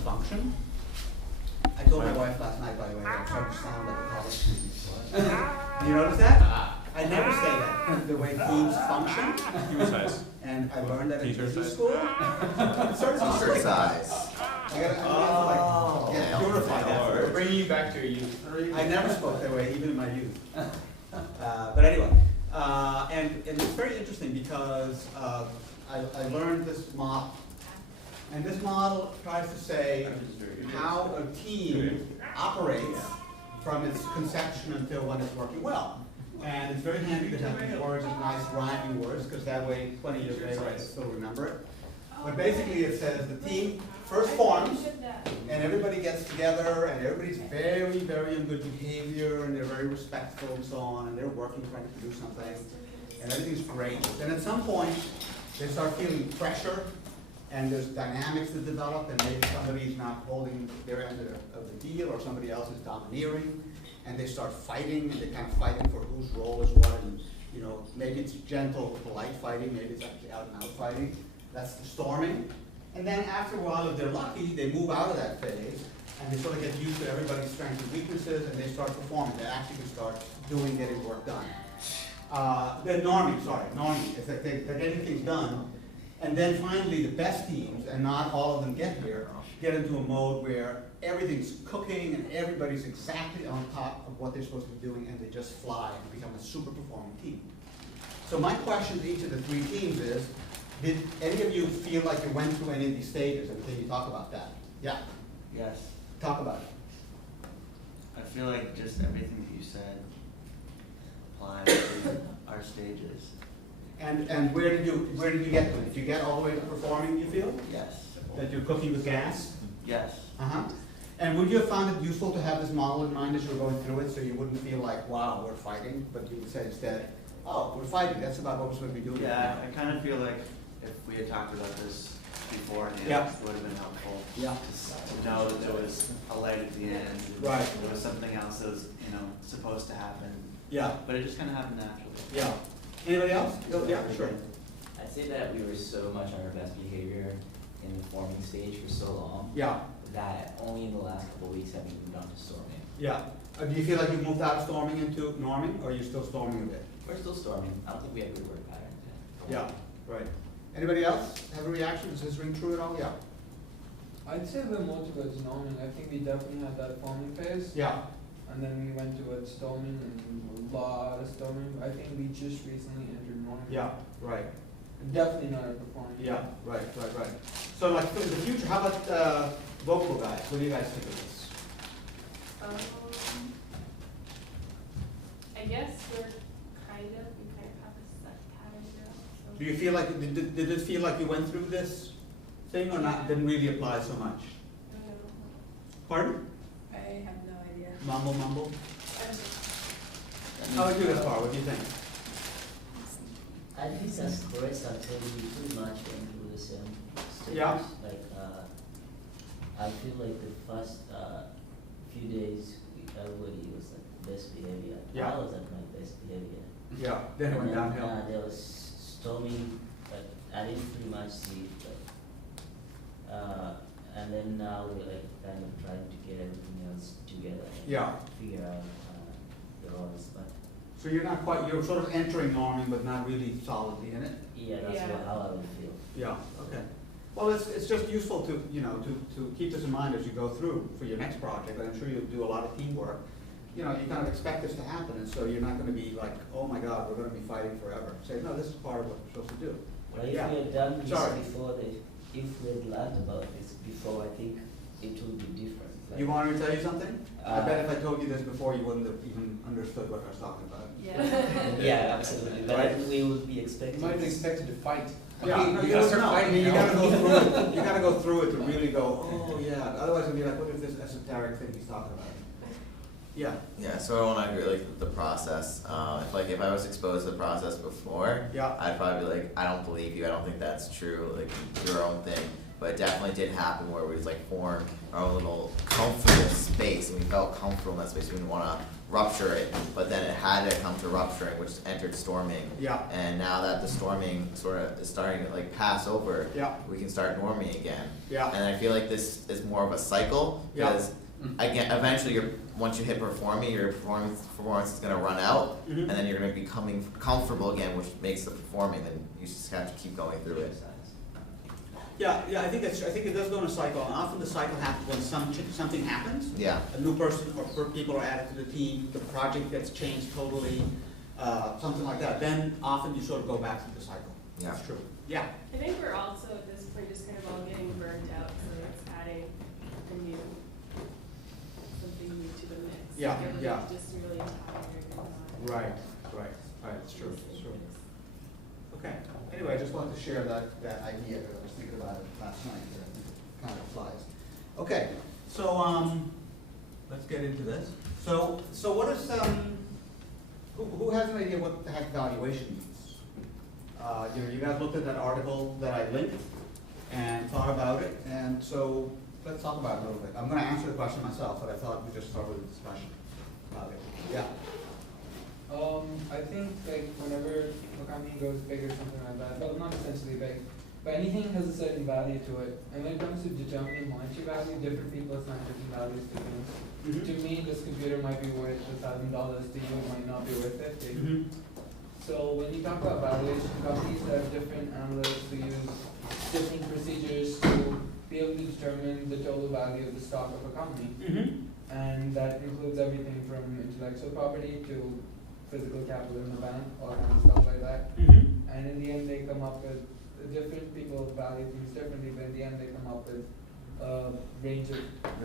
function. I told my wife last night, by the way, I'm starting to sound like a college student. You notice that? I never say that. The way teams function. And I learned that in business school. It sort of Teacher size. I gotta get purified that word. Bringing you back to your youth. I never spoke that way, even in my youth. But anyway, and it's very interesting because I learned this model. And this model tries to say how a team operates from its conception until when it's working well. And it's very handy to have these words as nice rhyming words, because that way 20 years later I can still remember it. But basically it says the team first forms, and everybody gets together, and everybody's very, very in good behavior, and they're very respectful and so on, and they're working, trying to do something, and everything's great. Then at some point, they start feeling pressure, and there's dynamics that develop, and maybe somebody's not holding their end of the deal, or somebody else is domineering, and they start fighting, and they're kind of fighting for whose role is what, and you know, maybe it's gentle, polite fighting, maybe it's actually out and out fighting. That's the storming. And then after a while, if they're lucky, they move out of that phase, and they sort of get used to everybody's strengths and weaknesses, and they start performing. They actually start getting work done. They're norming, it's like they're getting things done. And then finally, the best teams, and not all of them get here, get into a mode where everything's cooking and everybody's exactly on top of what they're supposed to be doing, and they just fly and become a super performing team. So my question to each of the three teams is, did any of you feel like you went through any of these stages, and can you talk about that? Yeah, Yes. talk about it. I feel like just everything that you said applies to our stages. And where did you get to? Did you get all the way to performing, you feel? Yes. That you're cooking with gas? Yes. Uh-huh. And would you have found it useful to have this model in mind as you were going through it, so you wouldn't feel like, wow, we're fighting, but you would say instead, oh, we're fighting, that's about what we're supposed to be doing. Yeah, I kind of feel like if we had talked about this beforehand, Yeah. it would have been helpful. Yeah. To know that there was a light at the end. Right. There was something else that was, supposed to happen. Yeah, But it just kind of happened naturally. yeah. Anybody else? Oh, yeah, sure. I'd say that we were so much on our best behavior in the forming stage for so long Yeah, that only in the last couple of weeks have we moved on to storming. yeah. Do you feel like you moved out of storming into norming, or are you still storming a bit? We're still storming. I don't think we have good work patterns yet. Yeah, right. Anybody else have a reaction? Does this ring true at all? Yeah. I'd say we're more towards norming. I think we definitely had that forming phase. Yeah. And then we went towards storming and a lot of storming. I think we just recently entered norming. Yeah, right. Definitely not a performing. Yeah, right. So like for the future, how about vocal guys? What do you guys think of this? I guess we kind of have a set pattern now. So. Do you feel like, did it feel like you went through this thing or not, didn't really apply so much? Pardon? I have no idea. Mumble? How about you, Gaspar? What do you think? I think that's correct. Actually, we pretty much went through the same stages. Yeah. Like, I feel like the first few days, everybody was at best behavior. Yeah. I was at my best behavior. Yeah, then it went And downhill. there was storming, but I didn't pretty much see it. But, and then now we're like kind of trying to get everything else together. And Yeah. figure out the roles, but. So you're not quite, you're sort of entering norming, but not really solidly in it? Yeah, that's Yeah. how I would feel. Yeah, okay. Well, it's just useful to, to keep this in mind as you go through for your next project, and I'm sure you'll do a lot of teamwork. You kind of expect this to happen, and so you're not gonna be like, oh my God, we're gonna be fighting forever. Say, no, this is part of what we're supposed to do. But if Yeah. we had done this Sorry. before, if we had learned about this before, I think it would be different. You want me to tell you something? I Uh, bet if I told you this before, you wouldn't have even understood what I was talking about. Yeah. Yeah, absolutely. But Right. we would be You expecting. might have been expected to fight. Yeah, Okay, no, you you gotta don't start know. I fighting mean, you now. gotta go through it. You gotta go through it to really go, oh yeah. Otherwise, it'll be like, what is this esoteric thing he's talking about? Yeah. Yeah, so I want to agree like with the process. If I was exposed to the process before, Yeah. I'd probably be like, I don't believe you. I don't think that's true. Like your own thing. but it definitely did happen where we was like formed our own little comfortable space, and we felt comfortable in that space, we didn't wanna rupture it, but then it had to come to rupturing, which entered storming. Yeah. And now that the storming sort of is starting to like pass over, Yeah. we can start norming again. Yeah. And I feel like this is more of a cycle, Yeah. because again, eventually once you hit performing, your performance is gonna run out, Mhm. and then you're gonna be becoming comfortable again, which makes the performing, then you just have to keep going through it. Yeah, I think it does go in a cycle, and often the cycle happens when something happens. Yeah, A new person or people are added to the team, the project gets changed totally, something like that, then often you sort of go back through the cycle. Yeah. That's true. Yeah, I think we're also at this point just kind of all getting burned out, so it's adding something new to the mix. Yeah, Like, everybody's yeah. just really tired and not. right, it's true, it's true. Okay, anyway, I just wanted to share that idea, because I was thinking about it last night, that I think it kind of applies. Okay, so, let's get into this. So what is, who has an idea what the heck valuation means? You guys looked at that article that I linked and thought about it, and so let's talk about it a little bit. I'm gonna answer the question myself, but I thought we'd just start with a discussion about it. Yeah. I think like whenever a company goes big or something like that, well, not essentially big, but anything has a certain value to it. And when it comes to determining monetary value, different people assign different values to things. Mhm. To me, this computer might be worth $1,000. To you, it might not be worth it. Mhm. So when you talk about valuation, companies have different analysts who use different procedures to be able to determine the total value of the stock of a company. Mhm. And that includes everything from intellectual property to physical capital in the bank, all kinds of stuff like that. Mhm. And in the end, they come up with, different people value things differently, but in the end, they come up with a range of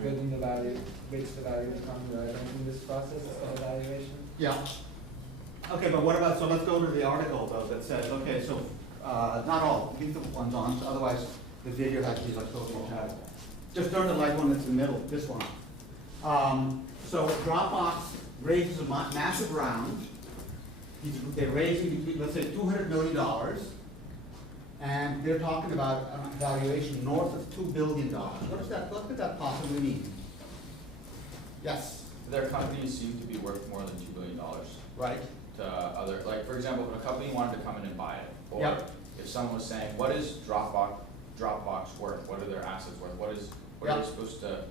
within the value, which the value of the company are. And in this process of evaluation, Yeah. Okay, but what about, so let's go to the article though that says, okay, so, not all, leave the ones on, otherwise the video has to be like totally chat. Just turn the light one that's in the middle, this one. So Dropbox raises a massive round. They're raising between, let's say, $200 million. And they're talking about a valuation north of $2 billion. What could that possibly mean? Yes, Their companies seem to be worth more than $2 billion right? to other, like, for example, if a company wanted to come in and buy it, or Yep. if someone was saying, what is Dropbox worth? What are their assets worth? What are Yep. they supposed to,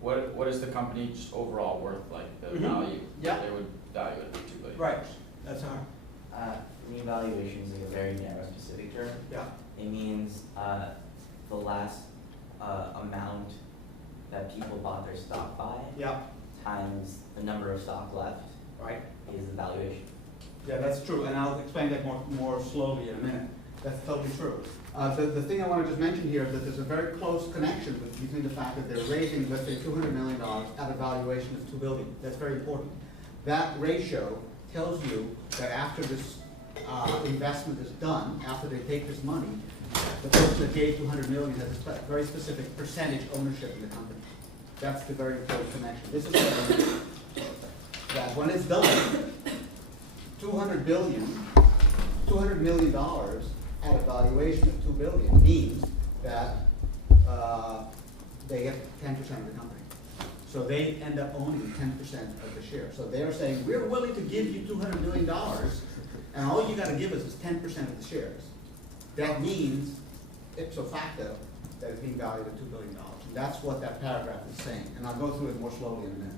what is the company just overall worth, like, the Mhm. value? Yep. They would value it at $2 billion. Right, that's our, For me, valuation is like a very narrow specific term. yeah, It means, the last, amount that people bought their stock by yeah, times the number of stock left right. is the valuation. Yeah, that's true, and I'll explain that more slowly in a minute. That's totally true. The thing I want to just mention here is that there's a very close connection between the fact that they're raising, let's say, $200 million at a valuation of $2 billion. That's very important. That ratio tells you that after this investment is done, after they take this money, the person that gave $200 million has a very specific percentage ownership in the company. That's the very close connection. This is that when it's done, $200 million at a valuation of $2 billion means that they get 10% of the company. So they end up owning 10% of the share. So they're saying, we're willing to give you $200 million, and all you gotta give us is 10% of the shares. That means, ipso facto, that it's being valued at $2 billion. And that's what that paragraph is saying, and I'll go through it more slowly in a minute.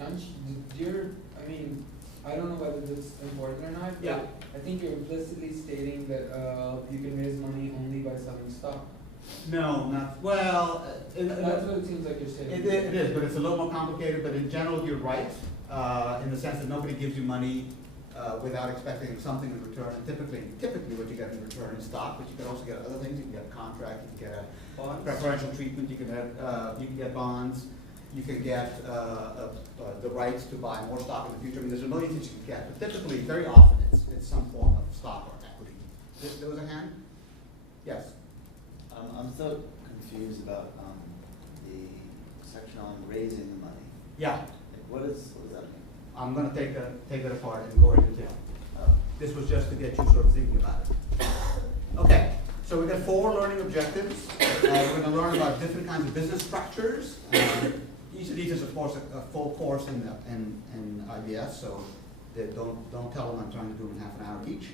I mean, I don't know whether this is important or not, Yeah. but I think you're implicitly stating that you can raise money only by selling stock. No, not, well, That's what it seems like you're stating. It is, but it's a little more complicated, but in general, you're right, in the sense that nobody gives you money without expecting something in return. And typically what you get in return is stock, but you can also get other things. You can get a contract, you can get a preferential treatment, you can get bonds, you can get the rights to buy more stock in the future. I mean, there's a million things you can get, but typically, very often, it's some form of stock or equity. There was a hand? Yes. I'm so confused about, the section on raising the money. Yeah, Like, what does that mean? I'm gonna take that apart and go into detail. This was just to get you sort of thinking about it. Okay, So we've got 4 learning objectives. We're gonna learn about different kinds of business structures. Each of these is, of course, a full course in IBS, so don't tell them I'm trying to do them in half an hour each.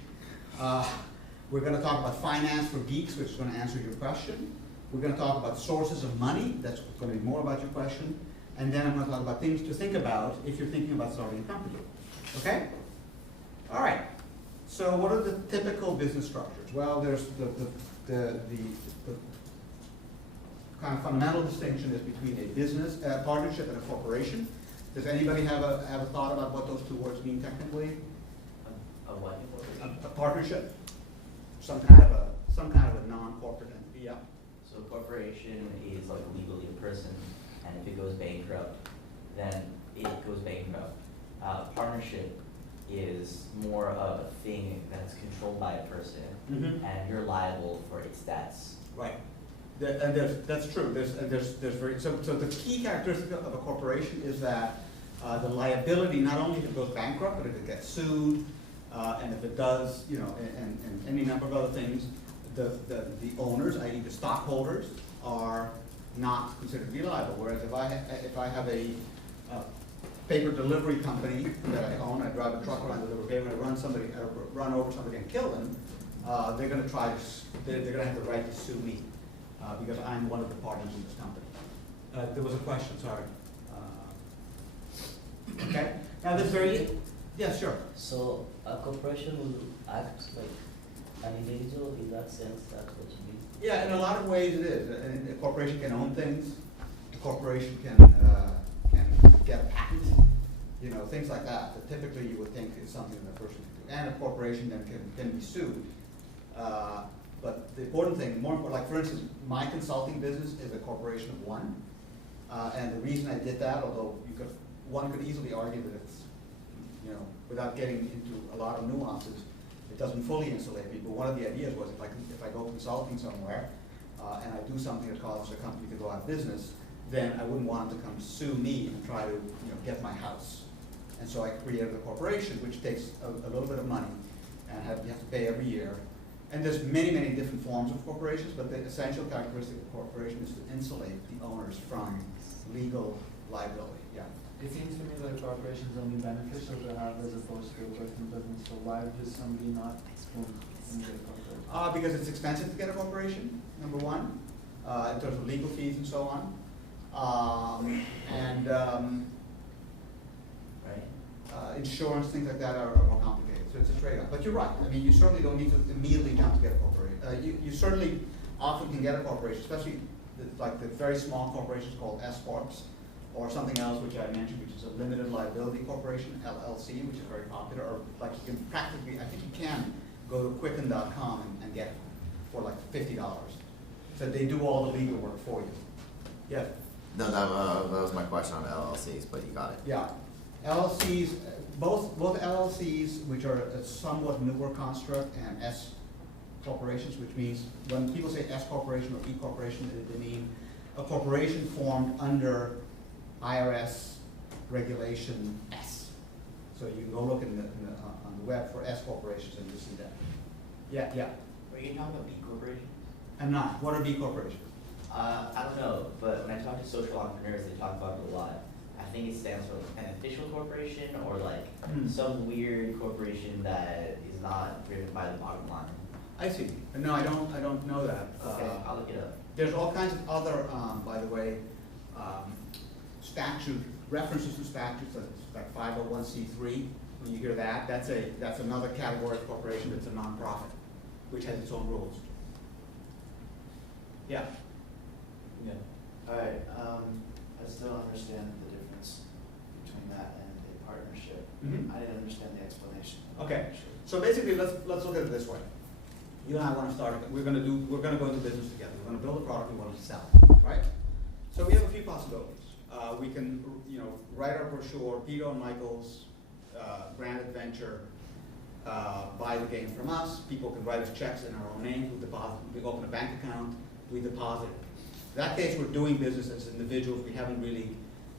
We're gonna talk about finance for geeks, which is gonna answer your question. We're gonna talk about sources of money, that's gonna be more about your question. And then I'm gonna talk about things to think about if you're thinking about starting a company. Okay? All right. So what are the typical business structures? Well, there's the kind of fundamental distinction is between a business, partnership and a corporation. Does anybody have a thought about what those 2 words mean technically? A what? A partnership? Some kind of a non-corporate entity, yeah. So a corporation is like legally a person, and if it goes bankrupt, then it goes bankrupt. Partnership is more of a thing that's controlled by a person, and you're liable for its debts. Right. That's true. So the key characteristic of a corporation is that the liability, not only if it goes bankrupt, but if it gets sued, and if it does, and any number of other things, the owners, i.e. the stockholders, are not considered to be liable. Whereas if I have a paper delivery company that I own, I drive a truck around the delivery paper, and I run over somebody and kill them, they're going to have the right to sue me because I'm one of the parties in this company. There was a question, sorry. Okay. Now this very, yeah, sure. So a corporation will act like an individual in that sense, that's what you mean? Yeah, in a lot of ways it is. A corporation can own things. A corporation can get a patent. Things like that typically you would think is something that a person can do. And a corporation then can be sued. But the important thing, more important, like for instance, my consulting business is a corporation of one. And the reason I did that, although one could easily argue that it's, without getting into a lot of nuances, it doesn't fully insulate me. But one of the ideas was if I go consulting somewhere and I do something that causes a company to go out of business, then I wouldn't want them to come sue me and try to get my house. And so I created a corporation, which takes a little bit of money, and you have to pay every year. And there's many, many different forms of corporations, but the essential characteristic of a corporation is to insulate the owners from legal liability. Yeah. It seems to me that a corporation is only beneficial to have as opposed to a personal business, so why does somebody not own a corporation? Because it's expensive to get a corporation, number one, in terms of legal fees and so on. Insurance, things like that are more complicated, so it's a trade-off. But you're right, you certainly don't need to immediately jump to get a corporation. You certainly often can get a corporation, especially like the very small corporations called S-Corps, or something else which I mentioned, which is a limited liability corporation, LLC, which is very popular, or like you can practically, I think you can go to quicken.com and get it for like $50. So they do all the legal work for you. Yeah. No, that was my question on LLCs, but you got it. Yeah. LLCs, both LLCs, which are a somewhat newer construct, and S corporations, which means when people say S corporation or E corporation, they mean a corporation formed under IRS regulation S. So you can go look on the web for S corporations and you'll see that. Yeah. Are you talking about B corporations? I'm not. What are B corporations? I don't know, but when I talk to social entrepreneurs, they talk about it a lot. I think it stands for an official corporation or like some weird corporation that is not driven by the bottom line. I see. No, I don't know that. Okay, I'll look it up. There's all kinds of other, by the way, references to statutes like 501c3. When you hear that, that's another category of corporation that's a nonprofit, which has its own rules. Yeah. Yeah. Alright, I still don't understand the difference between that and a partnership. Mhm. I didn't understand the explanation. Okay. So basically, let's look at it this way. You and I want to start. We're going to go into business together. We're going to build a product we want to sell, right? So we have a few possibilities. We can, write our brochure, Peter and Michael's branded venture, buy the game from us. People can write us checks in our own name. We open a bank account. We deposit it. In that case, we're doing business as individuals. We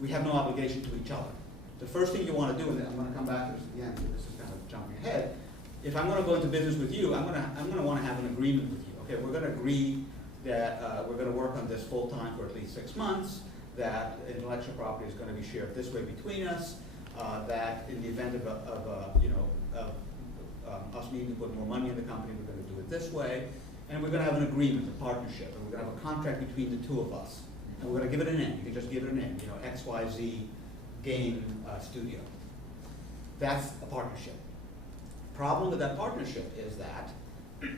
have no obligation to each other. The first thing you want to do, and then I'm going to come back to this again, so this is kind of jumping ahead. If I'm going to go into business with you, I'm going to want to have an agreement with you. Okay, we're gonna agree that, we're gonna work on this full-time for at least 6 months, that intellectual property is gonna be shared this way between us, that in the event of us needing to put more money in the company, we're gonna do it this way, and we're gonna have an agreement, a partnership, and we're gonna have a contract between the two of us. And we're gonna give it a name, you can just give it a name, XYZ Game Studio. That's a partnership. Problem with that partnership is that,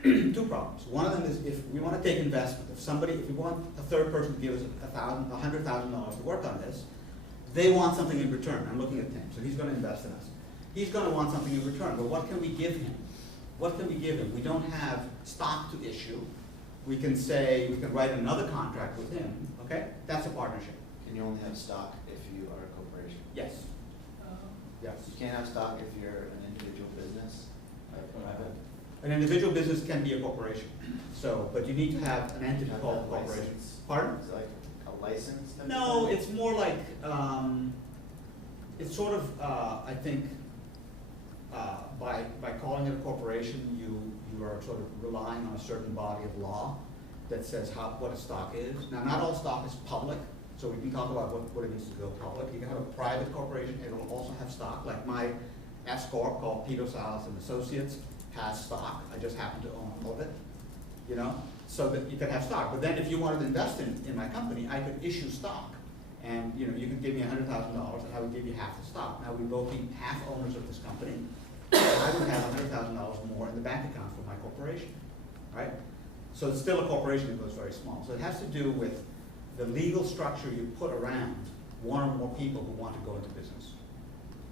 two problems. One of them is if we wanna take investment, if we want a third person to give us $100,000 to work on this, they want something in return. I'm looking at Tim, so he's gonna invest in us. He's gonna want something in return, but what can we give him? What can we give him? We don't have stock to issue. We can write another contract with him, okay? That's a partnership. Can you only have stock if you are a corporation? Yes, yes. You can't have stock if you're an individual business, or private? An individual business can be a corporation, but you need to have an entity Have called a that corporation. license? Pardon? Is it like a license? type of No, thing? it's more like, it's sort of, I think, by calling it a corporation, you are sort of relying on a certain body of law that says what a stock is. Now, not all stock is public, so we can talk about what it means to go public. You can have a private corporation, it'll also have stock, like my S Corp called Peter Salas and Associates has stock, I just happen to own all of it, so that you could have stock. But then if you wanted to invest in my company, I could issue stock. And you could give me $100,000 and I would give you half the stock. Now we'd both be half owners of this company. And I would have $100,000 more in the bank account for my corporation, right? So it's still a corporation, it goes very small. So it has to do with the legal structure you put around one or more people who want to go into business.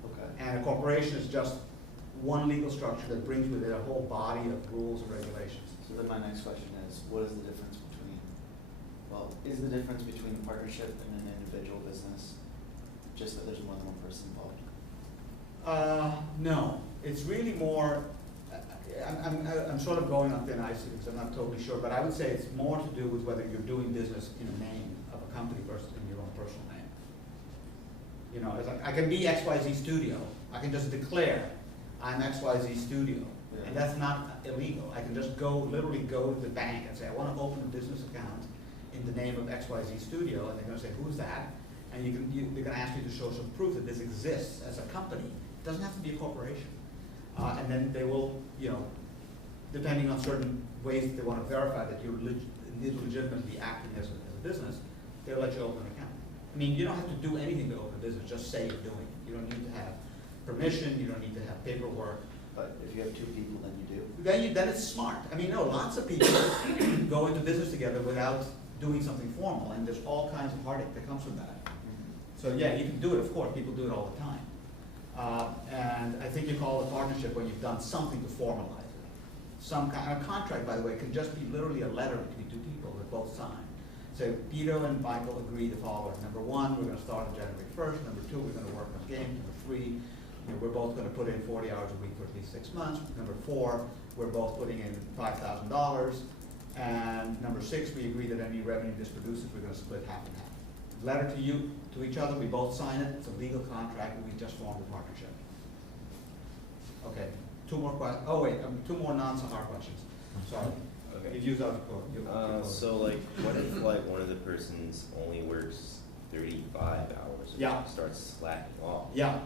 Okay. And a corporation is just one legal structure that brings with it a whole body of rules and regulations. So then my next question is, what is the difference between, is the difference between a partnership and an individual business just that there's more than one person involved? No, it's really more, I'm sort of going on thin ice because I'm not totally sure, but I would say it's more to do with whether you're doing business in a name of a company versus in your own personal name. It's like, I can be XYZ Studio, I can just declare I'm XYZ Studio, Yeah. and that's not illegal. I can just literally go to the bank and say, I want to open a business account in the name of XYZ Studio, and they're going to say, who's that? And they're going to ask you to show some proof that this exists as a company. It doesn't have to be a corporation. And then they will, depending on certain ways that they want to verify that you're legitimately acting as a business, they'll let you open an account. I mean, you don't have to do anything to open a business, just say you're doing it. You don't need to have permission, you don't need to have paperwork. But if you have two people, then you do? Then it's smart. I mean, no, lots of people go into business together without doing something formal, and there's all kinds of heartache that comes from that. So yeah, you can do it, of course, people do it all the time. And I think you call it a partnership when you've done something to formalize it. Some kind of contract, by the way, can just be literally a letter between two people that both sign. So Peter and Michael agree the following. Number one, we're going to start on January 1st. Number two, we're going to work on games. Number three, we're both going to put in 40 hours a week for at least 6 months. Number four, we're both putting in $5,000. And number six, we agree that any revenue this produces, we're going to split half and half. Letter to each other, we both sign it. It's a legal contract, and we just formed a partnership. Okay, two more questions. Oh wait, two more non-Sahar questions. Sorry. Okay. You've used other quote. So like, what if like one of the persons only works 35 hours and Yeah. starts slacking off? Yeah.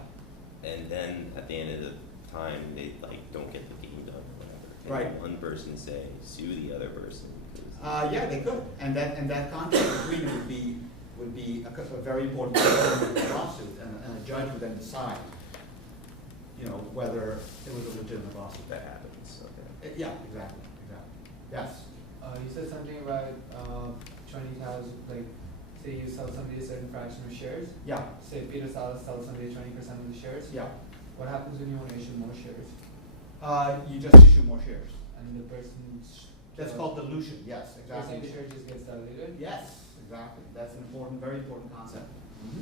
And then at the end of the time, they like don't get the game done or whatever. Can Right. one person say, sue the other person? Because Yeah, they could, and that contract agreement would be a very important lawsuit, and a judge would then decide, whether it was a legitimate lawsuit. that happens, okay. Yeah, exactly. Yes. You said something about 20,000, like, say you sell somebody a certain fraction of shares. Yeah. Say Peter Salas sells somebody 20% of the shares. Yeah. What happens when you want to issue more shares? You just issue more shares. And the person's. That's called dilution. Yes, The exactly. share just gets diluted? Yes, exactly. That's an important, very important concept.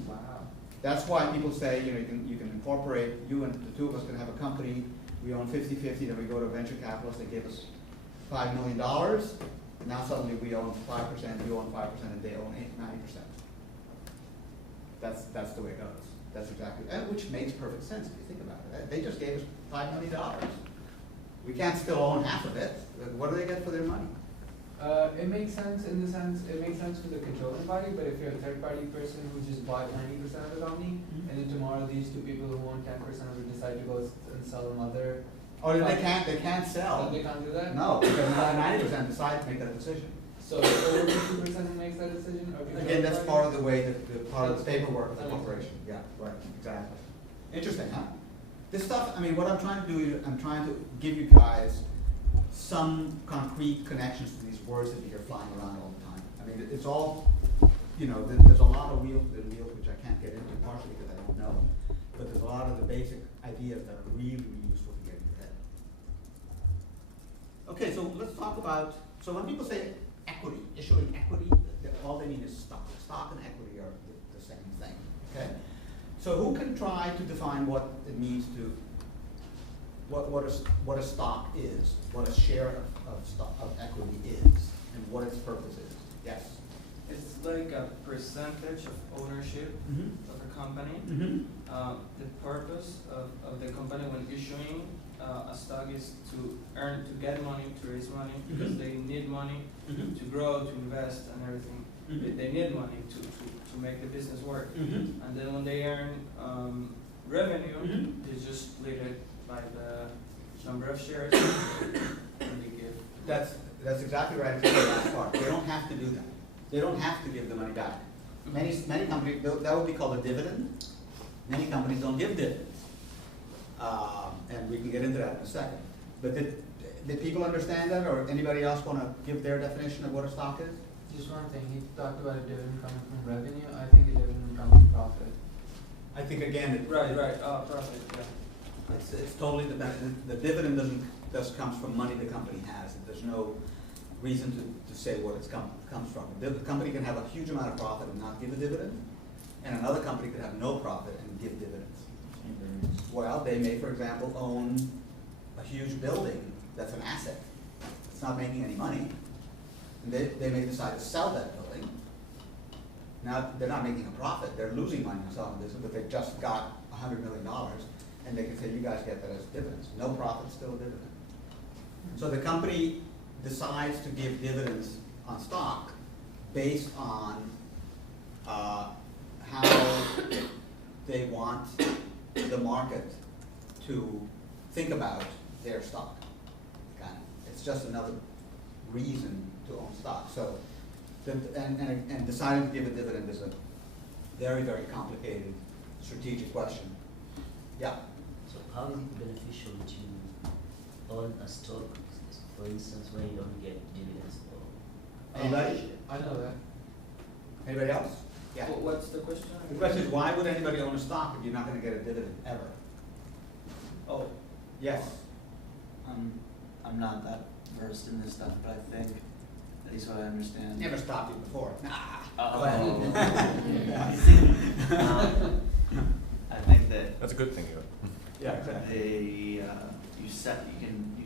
Wow. That's why people say, you can incorporate, you and the two of us can have a company, we own 50-50, then we go to a venture capitalist, they give us $5 million, now suddenly we own 5%, you own 5%, and they own 90%. That's the way it goes. That's exactly, and which makes perfect sense if you think about it. They just gave us $5 million. We can't still own half of it. What do they get for their money? It makes sense in the sense, it makes sense for the controlling party, but if you're a third party person who just bought 90% of the company, and then tomorrow these two people who own 10% would decide to go and sell another. Or they can't sell. Then they can't do that? No, because another 90% decide to make that decision. So over 50% makes that decision, or controlling Again, that's party? part of the way that, the part of the That's- paperwork of the that makes corporation, yeah, right, exactly. Interesting, huh? This stuff, I mean, what I'm trying to do is, I'm trying to give you guys some concrete connections to these words that you hear flying around all the time. I mean, it's all, you know, there's a lot of wheels in wheels which I can't get into, partially because I don't know, but there's a lot of the basic ideas that are really, really useful to get in your head. Okay, so let's talk about, so when people say equity, issuing equity, all they mean is stock. Stock and equity are the same thing, okay? So who can try to define what it means to, what a stock is, what a share of stock, of equity is, and what its purpose is? Yes? It's like a percentage of ownership of a company. Mm-hmm. The purpose of the company when issuing a stock is to get money, to raise money, because Mhm. they need money Mhm. to grow, to invest and everything. Mhm. They need money to make the business work. Mm-hmm. And then when they earn revenue, Mhm. they just split it by the number of shares and they give. That's exactly right, except the last part. They don't have to do that. They don't have to give the money back. Many companies, that would be called a dividend. Many companies don't give dividends. And we can get into that in a second. But did people understand that, or anybody else want to give their definition of what a stock is? Just one thing, he talked about a dividend coming from revenue, I think a dividend comes from profit. I think again, Right, profit, yeah. it's totally dependent. The dividend just comes from money the company has. There's no reason to say what it comes from. The company can have a huge amount of profit and not give a dividend, and another company could have no profit and give dividends. Well, they may, for example, own a huge building that's an asset. It's not making any money. And they may decide to sell that building. Now, they're not making a profit, they're losing money on selling this, but they've just got $100 million, and they can say, you guys get that as dividends. No profit, still a dividend. So the company decides to give dividends on stock based on how they want the market to think about their stock. It's just another reason to own stock. So, and deciding to give a dividend is a very, very complicated strategic question. Yeah. So how is it beneficial to own a stock, for instance, when you don't get dividends or? Anybody? I know that. Anybody else? Yeah. What's the question? The question is, why would anybody own a stock if you're not going to get a dividend ever? Oh, Yes. I'm not that versed in this stuff, but I think, at least what I understand. Never stopped you before. Oh. Well. I think that That's a good thing, Yeah, exactly. you can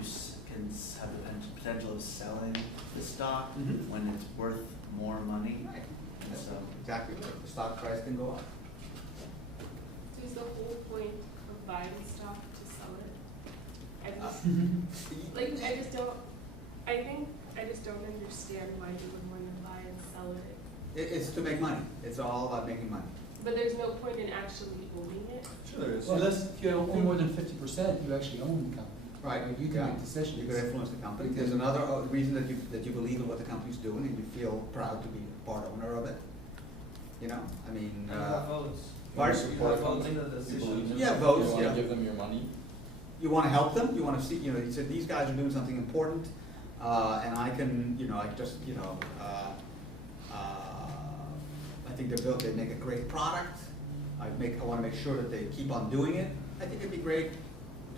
have the potential of selling the stock Mhm. when it's worth more money. Right. And so, Exactly right. The stock price can go up. So is the whole point of buying stock to sell it? I just, I just don't understand why you would want to buy and sell it. It's to make money. It's all about making money. But there's no point in actually owning it. sure there is. Well, unless if you own more than 50%, you actually own the company. Right. You can Yeah. make decisions. You could influence the company. There's another reason that you believe in what the company's doing and you feel proud to be part owner of it. You know, I mean, And you have votes. pardon? You have votes in the decision. Yeah, votes, You wanna yeah. give them your money? You want to help them. You want to see, you know, you said these guys are doing something important, and I can, you know, I just, you know, I think they make a great product. I want to make sure that they keep on doing it. I think it'd be great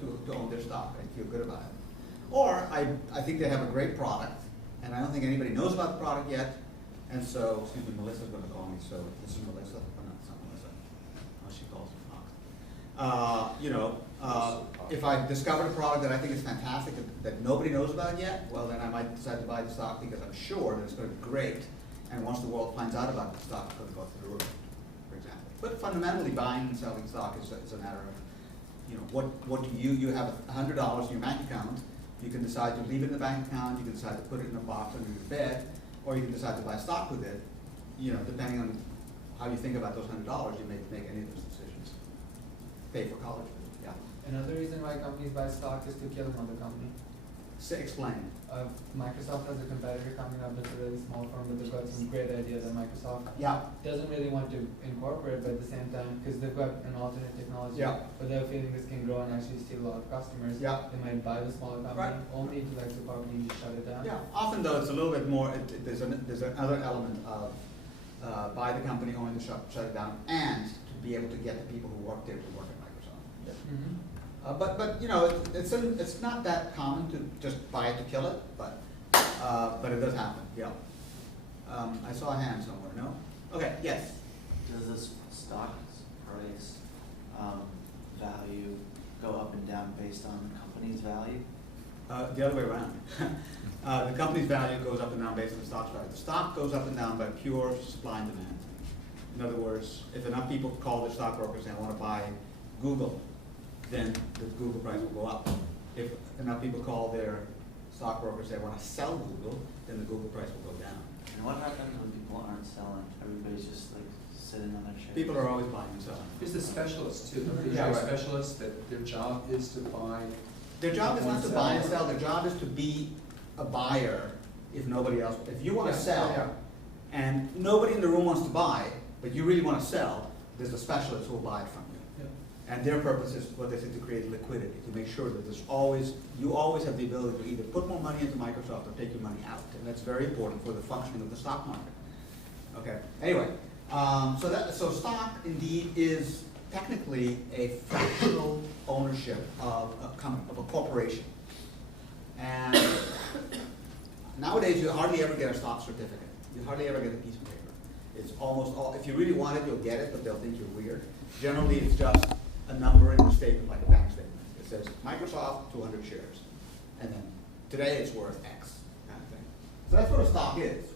to own their stock. I feel good about it. Or I think they have a great product, and I don't think anybody knows about the product yet. And so, excuse me, Melissa's going to call me. So this is Melissa. Oh, no, it's not Melissa. Oh, she calls me Fox. You know, if I discovered a product that I think is fantastic that nobody knows about yet, well, then I might decide to buy the stock because I'm sure that it's going to be great. And once the world finds out about the stock, it's going to go through the roof, for example. But fundamentally, buying and selling stock is a matter of, you know, what do you have $100 in your bank account, You can decide to leave it in the bank account, you can decide to put it in a box under your bed, or you can decide to buy stock with it. You know, depending on how you think about those $100, you may make any of those decisions. Pay for college, yeah. Another reason why companies buy stock is to kill another company. Explain. Microsoft has a competitor coming up that's a really small firm, but they've got some great ideas that Microsoft Yeah. doesn't really want to incorporate, but at the same time, because they've got an alternate technology, Yeah. but they're feeling this can grow and actually steal a lot of customers. Yeah. They might buy the smaller company, Right. only intellectual property, and just shut it down. Yeah, often though, it's a little bit more, there's another element of, buy the company, only to shut it down, and to be able to get the people who work there to work at Microsoft. Mm-hmm. But you know, it's not that common to just buy it to kill it, but it does happen, yeah. I saw a hand somewhere, no? Okay, yes. Does this stock price value go up and down based on the company's value? The other way around. The company's value goes up and down based on the stock's value. The stock goes up and down by pure supply and demand. In other words, if enough people call their stockbrokers and want to buy Google, then the Google price will go up. If enough people call their stockbrokers and want to sell Google, then the Google price will go down. And what happens when people aren't selling? Everybody's just like sitting on their shares? People are always buying and selling. There's the specialists too. There's Yeah, your right. specialists that their job is to buy. Their job is not to buy and sell, their job is to be a buyer if nobody else, if you want to sell, and nobody in the room wants to buy, but you really want to sell, there's a specialist who will buy it from you. And their purpose is what they say, to create liquidity, to make sure that you always have the ability to either put more money into Microsoft or take your money out. And that's very important for the functioning of the stock market. Okay, anyway, so stock indeed is technically a fractional ownership of a corporation. And nowadays you hardly ever get a stock certificate. You hardly ever get a piece of paper. It's almost all, if you really want it, you'll get it, but they'll think you're weird. Generally, it's just a number in the statement, like a bank statement. It says Microsoft 200 shares, and then today it's worth X kind of thing. So that's what a stock is.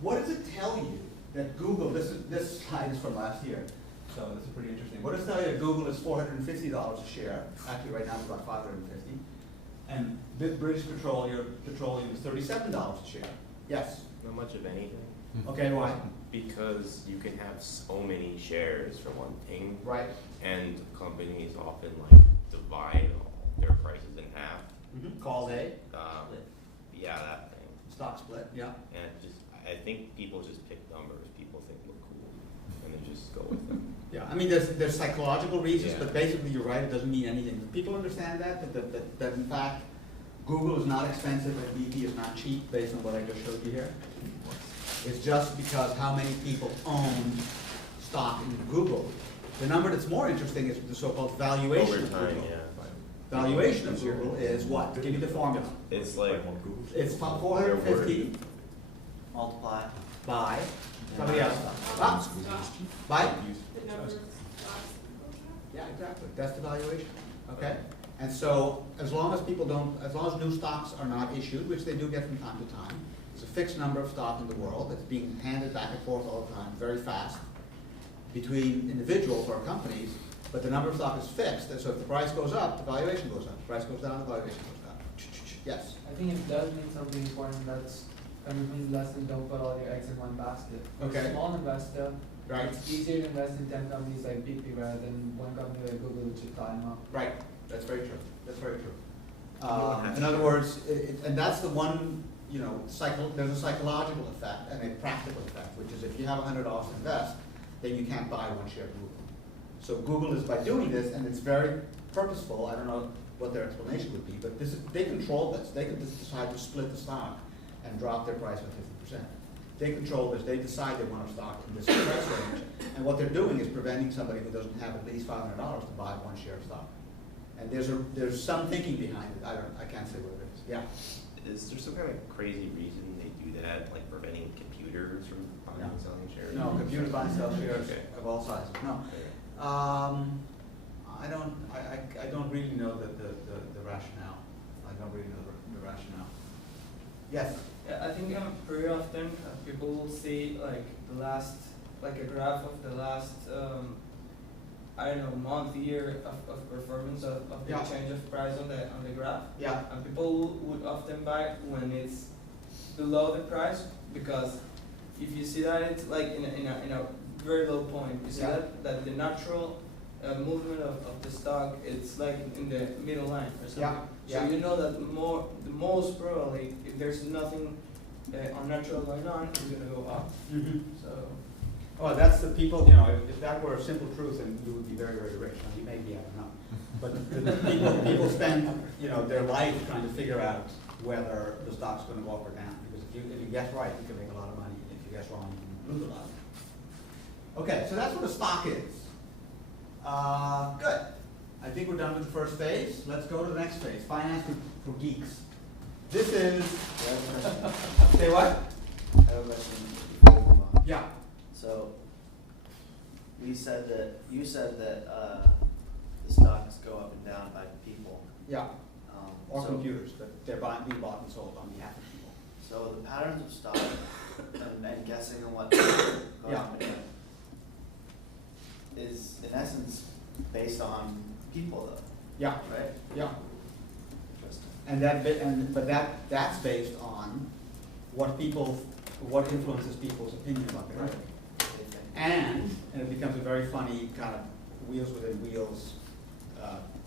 What does it tell you that Google? This slide is from last year, so this is pretty interesting. What does it tell you that Google is $450 a share? Actually, right now it's about $550, and British Petroleum is $37 a share. Yes. Not much of anything. Okay, why? Because you can have so many shares for one thing. Right. And companies often like divide their prices in half. Called a Yeah, that thing. stock split. Yeah. And I think people just pick numbers people think look cool, and they just go with them. Yeah, I mean, there's psychological reasons, Yeah. but basically you're right, it doesn't mean anything. People understand that in fact, Google is not expensive and BP is not cheap based on what I just showed you here. It's just because how many people own stock in Google. The number that's more interesting is the so-called valuation Over of time, Google. yeah. Valuation of Google is what? Give me the formula. It's like It's 450 Multiply. by somebody else. Huh? By? The number of stocks people have. Yeah, exactly. That's the valuation. Okay? And so as long as new stocks are not issued, which they do get from time to time, it's a fixed number of stock in the world that's being handed back and forth all the time, very fast, between individuals or companies, but the number of stock is fixed, and so if the price goes up, the valuation goes up. If the price goes down, the valuation goes down. Yes? I think it does mean something important. That's kind of means lesson, don't put all your eggs in one basket. For Okay. a small investor, Right? it's easier to invest in 10 companies like BP rather than one company like Google, which should tie them up. Right. That's very true. That's very true. In other words, and that's the one, there's a psychological effect and a practical effect, which is if you have $100 to invest, then you can't buy one share of Google. So Google is, by doing this, and it's very purposeful, I don't know what their explanation would be, but they control this. They can just decide to split the stock and drop their price by 50%. They control this. They decide they want a stock in this price range. And what they're doing is preventing somebody who doesn't have at least $500 to buy one share of stock. And there's some thinking behind it. I can't say what it is. Yeah. Is there some kind of crazy reason they do that, like preventing computers from buying and selling shares? No, computers buy and sell shares Okay. of all sizes. No. Okay. I don't really know the rationale. I don't really know the rationale. Yes. Yeah, I think very often people will see like a graph of the last I don't know, month, year of performance of the Yeah. change of price on the graph. Yeah. And people would often buy when it's below the price, because if you see that it's like in a very low point, you see Yeah. that the natural movement of the stock, it's like in the middle line or something. Yeah, yeah. So you know that the most probably, if there's nothing unnatural going on, it's gonna go up. Mm-hmm. So Well, that's the people, you know, if that were a simple truth, then you would be very, very rich. Now, you may be, I don't know. But people spend, you know, their life trying to figure out whether the stock's gonna go up or down. Because if you guess right, you can make a lot of money. If you guess wrong, you can lose a lot. Okay, so that's what a stock is. Good. I think we're done with the first phase. Let's go to the next phase, finance for geeks. This is, say what? I have a question before we move on. Yeah. So, you said that the stocks go up and down by people. Yeah. Or So- computers, but they're being bought and sold on behalf of people. So the patterns of stock and guessing on what goes Yeah. up and down is in essence based on people though, Yeah, right? yeah. Interesting. But that's based on what influences people's opinion about the company. And it becomes a very funny kind of wheels within wheels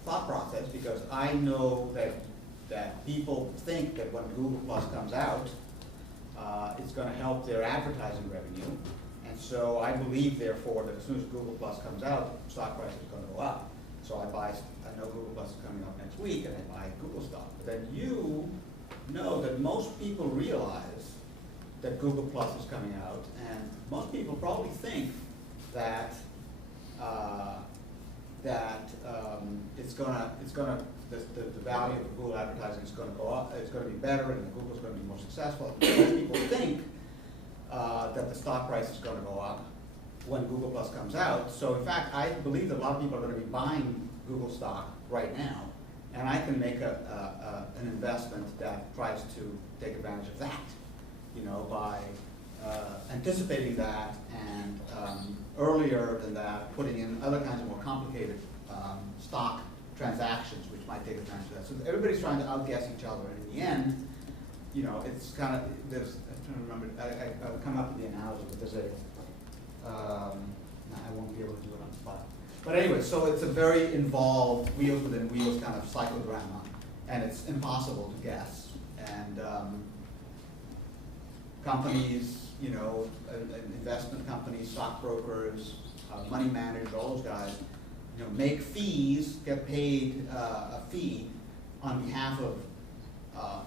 thought process, because I know that people think that when Google Plus comes out, it's going to help their advertising revenue. And so I believe, therefore, that as soon as Google Plus comes out, stock price is going to go up. So I know Google Plus is coming up next week, and I buy Google stock. But then you know that most people realize that Google Plus is coming out, and most people probably think that the value of Google advertising is going to go up. It's going to be better, and Google's going to be more successful. Most people think that the stock price is going to go up when Google Plus comes out. So in fact, I believe that a lot of people are going to be buying Google stock right now, and I can make an investment that tries to take advantage of that, you know, by anticipating that and earlier than that, putting in other kinds of more complicated stock transactions, which might take advantage of that. So everybody's trying to outguess each other, and in the end, you know, it's kind of, I'm trying to remember, I've come up with the analogy, but there's I won't be able to do it on the spot. But anyway, so it's a very involved wheels within wheels kind of psychodrama, and it's impossible to guess. And companies, you know, investment companies, stockbrokers, money managers, all those guys, you know, make fees, get paid a fee on behalf of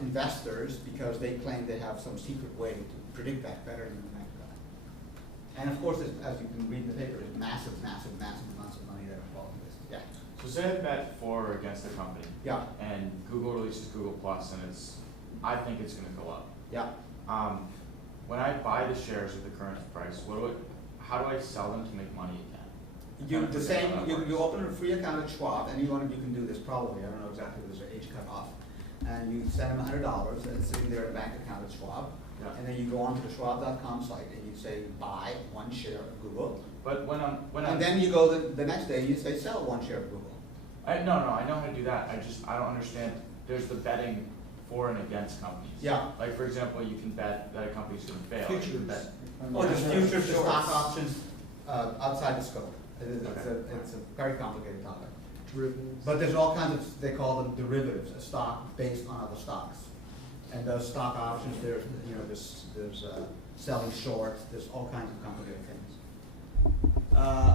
investors because they claim they have some secret way to predict that better than the next guy. And of course, as you can read in the paper, there's massive amounts of money that are involved in this. Yeah. So say I bet for or against the company. Yeah. And Google releases Google Plus, and I think it's gonna go up. Yeah. When I buy the shares at the current price, how do I sell them to make money again? You open a free account at Schwab. Any one of you can do this probably. I don't know exactly if there's an age cutoff. And you send them $100, and it's sitting there in a bank account at Schwab. Yeah. And then you go onto the Schwab.com site and you say buy 1 share of Google. But And then you go the next day and you say sell 1 share of Google. No, I know how to do that. I don't understand. There's the betting for and against companies. Yeah. Like for example, you can bet that a company's gonna fail. You can Futures. bet- Oh, there's futures, there's Shorts. stock options outside the scope. It's a very complicated topic. Derivatives. But there's all kinds of, they call them derivatives, a stock based on other stocks. And those stock options, there's selling short, there's all kinds of complicated things.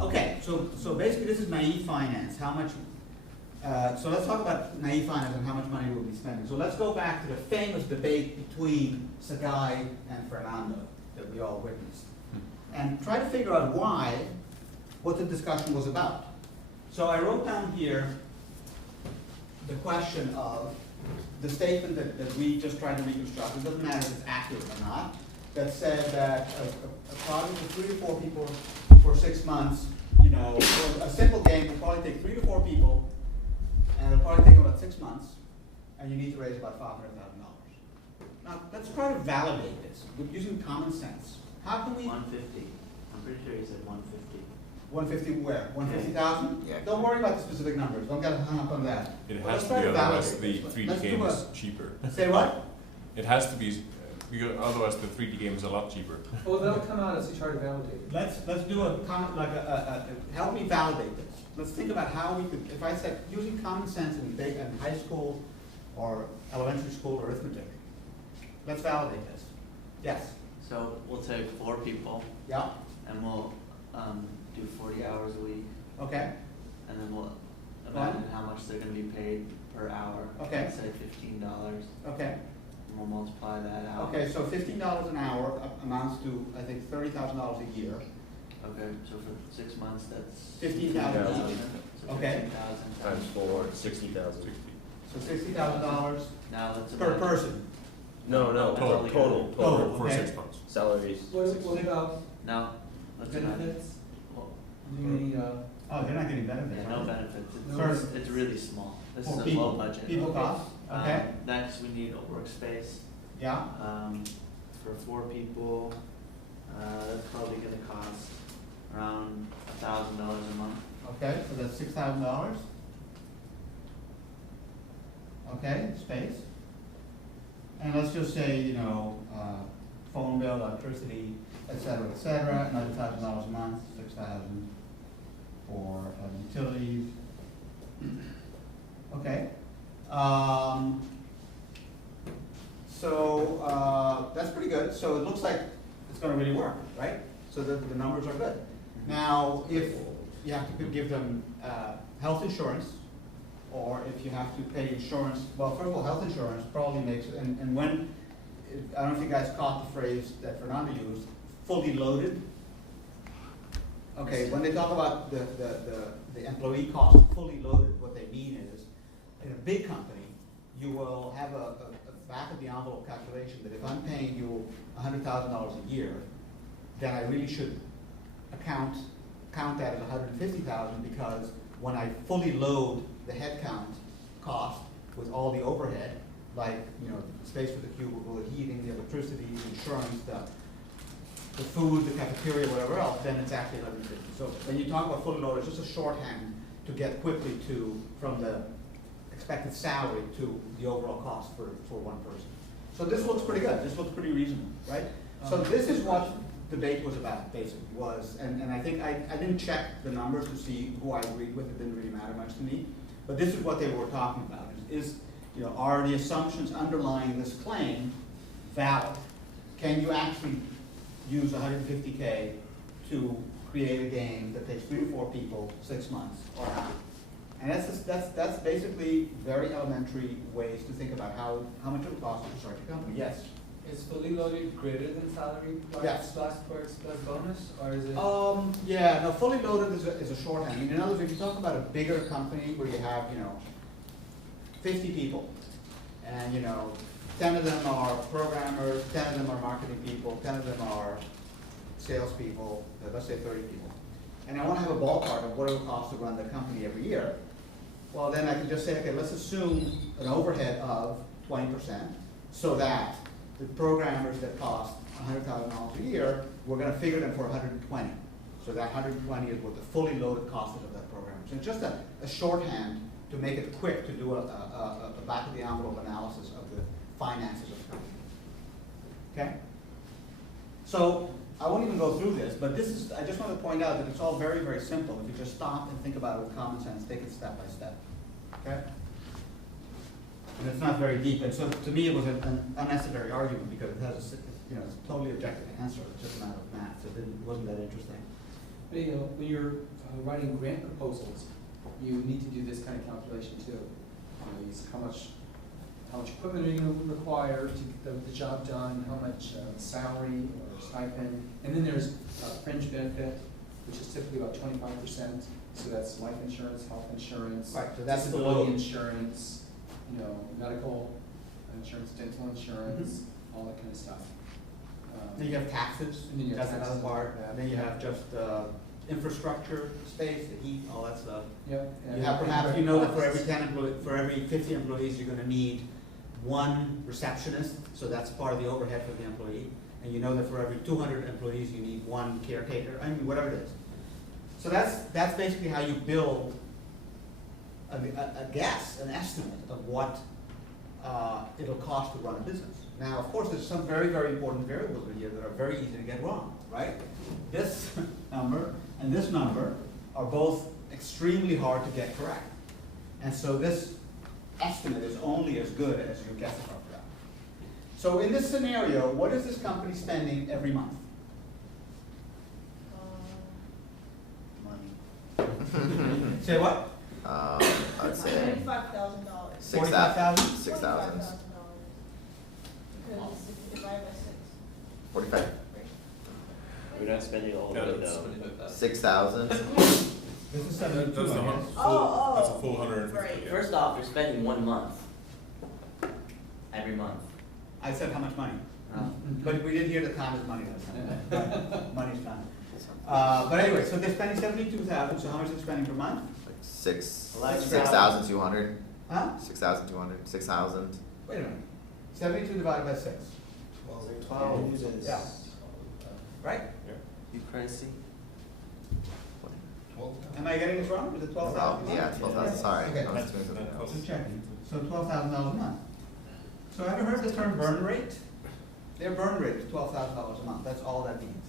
Okay, so basically this is naive finance. How much, so let's talk about naive finance and how much money we'll be spending. So let's go back to the famous debate between Sagai and Fernando that we all witnessed. And try to figure out what the discussion was about. So I wrote down here the question of the statement that we just tried to reconstruct. It doesn't matter if it's accurate or not. That said that a project of 3 to 4 people for 6 months, you know, a simple game will probably take 3 to 4 people, and it'll probably take about 6 months, and you need to raise about $500,000. Now let's try to validate this using common sense. How can we? 150. I'm pretty sure you said 150. 150 where? 150,000? Yeah. Don't worry about the specific numbers, don't get hung up on that. It Well, has let's to be, try otherwise validate the this. 3D Let's game do is cheaper. Say what? It has to be, because otherwise the 3D game is a lot cheaper. Well, that'll come out as you try to validate it. Let's do help me validate this. Let's think about how we could, if I said, using common sense in high school or elementary school arithmetic, let's validate this. Yes, So we'll take 4 people yeah, and we'll do 40 hours a week, okay, and then we'll imagine how much they're gonna be paid per hour. Okay. Let's say $15, okay. and we'll multiply that out. Okay, so $15 an hour amounts to, I think, $30,000 a year. Okay, so for 6 months, that's 15,000 $15,000. each. So Okay. 15,000 Times 4, 60,000. So $60,000 Now let's per imagine. person. No, no, Total. total. Total, For okay. 6 months. Salaries. What about Now, let's imagine. benefits? Well, Do you need, Oh, they're not getting benefits, yeah, no right? benefits. First- It's really small. This For is a people. low budget. People cost, okay, Next, we need a workspace. yeah, For 4 people, that's probably gonna cost around $1,000 a month. okay, so that's $6,000. Okay, space. And let's just say, phone bill, electricity, et cetera, another $1,000 a month, 6,000 for utilities. Okay. So, that's pretty good. So it looks like it's gonna really work, right? So the numbers are good. Now, if you have to give them, health insurance, or if you have to pay insurance, well, first of all, health insurance probably makes, and when, I don't know if you guys caught the phrase that Fernando used, fully loaded. Okay, when they talk about the employee cost fully loaded, what they mean is, in a big company, you will have a back of the envelope calculation that if I'm paying you $100,000 a year, then I really should count that as $150,000, because when I fully load the headcount cost with all the overhead, like, the space for the cubicle, the heating, the electricity, the insurance, the food, the cafeteria, whatever else, then it's actually $150. So when you talk about fully loaded, it's just a shorthand to get quickly from the expected salary to the overall cost for one person. So this looks pretty good, this looks pretty reasonable, right? So this is what debate was about, basically, and I think I didn't check the numbers to see who I agreed with, it didn't really matter much to me, but this is what they were talking about, are the assumptions underlying this claim valid? Can you actually use $150K to create a game that takes 3 to 4 people, 6 months, or not? And that's basically very elementary ways to think about how much it would cost to start your company. Yes? is fully loaded greater than salary Yes. plus bonus, or is it? Yeah, no, fully loaded is a shorthand. I mean, in other words, if you talk about a bigger company where you have, 50 people, and, 10 of them are programmers, 10 of them are marketing people, 10 of them are salespeople, let's say 30 people. And I want to have a ballpark of what it would cost to run the company every year. Well, then I can just say, okay, let's assume an overhead of 20%, so that the programmers that cost $100,000 a year, we're going to figure them for 120. So that 120 is what the fully loaded cost is of that program. So it's just a shorthand to make it quick to do a back of the envelope analysis of the finances of the company. Okay? So I won't even go through this, but I just want to point out that it's all very, very simple. If you just stop and think about it with common sense, take it step by step. Okay? And it's not very deep, and so to me it was an unnecessary argument because it has it's a totally objective answer. It's just a matter of math, so it wasn't that interesting. But, when you're writing grant proposals, you need to do this kind of calculation too. How much equipment are you going to require to get the job done, how much salary or stipend, and then there's fringe benefit, which is typically about 25%. So that's life insurance, health insurance, Right, so that's the disability load. insurance, medical insurance, dental insurance, all that kind of stuff. Then you have taxes, And then you have that's another taxes. part. Yeah. Then you have just infrastructure, space, the heat, all that stuff. Yep. You have perhaps, that for every 50 employees, you're gonna need one receptionist, so that's part of the overhead for the employee. And you know that for every 200 employees, you need one caretaker, whatever it is. So that's basically how you build a guess, an estimate of what it'll cost to run a business. Now, of course, there's some very, very important variables in here that are very easy to get wrong, right? This number and this number are both extremely hard to get correct. And so this estimate is only as good as your guesses are correct. So in this scenario, what is this company spending every month? Money. Say what? I'd say $45,000. 45,000? 6,000. Because if you divide by 6. 45. We're not spending all Yeah, of it that's though. 6,000. This is 72, That's the I hun- guess. Oh, That's a full 150. right. Yeah. First off, you're spending 1 month. Every month. I said how much money? But we didn't hear the time is money last time. Money's time. But anyway, so they're spending 72,000, so how much are they spending per month? Like 6,200. Huh? 6,200. 6,000. Wait a minute. 72 divided by 6, 12 is. Yeah. right? You pricey? Am I getting this wrong? Is it 12,000? Yeah, 12,000. Sorry. Okay. I was doing something else. Just checking. So $12,000 a month. So have you heard the term burn rate? Their burn rate is $12,000 a month. That's all that means.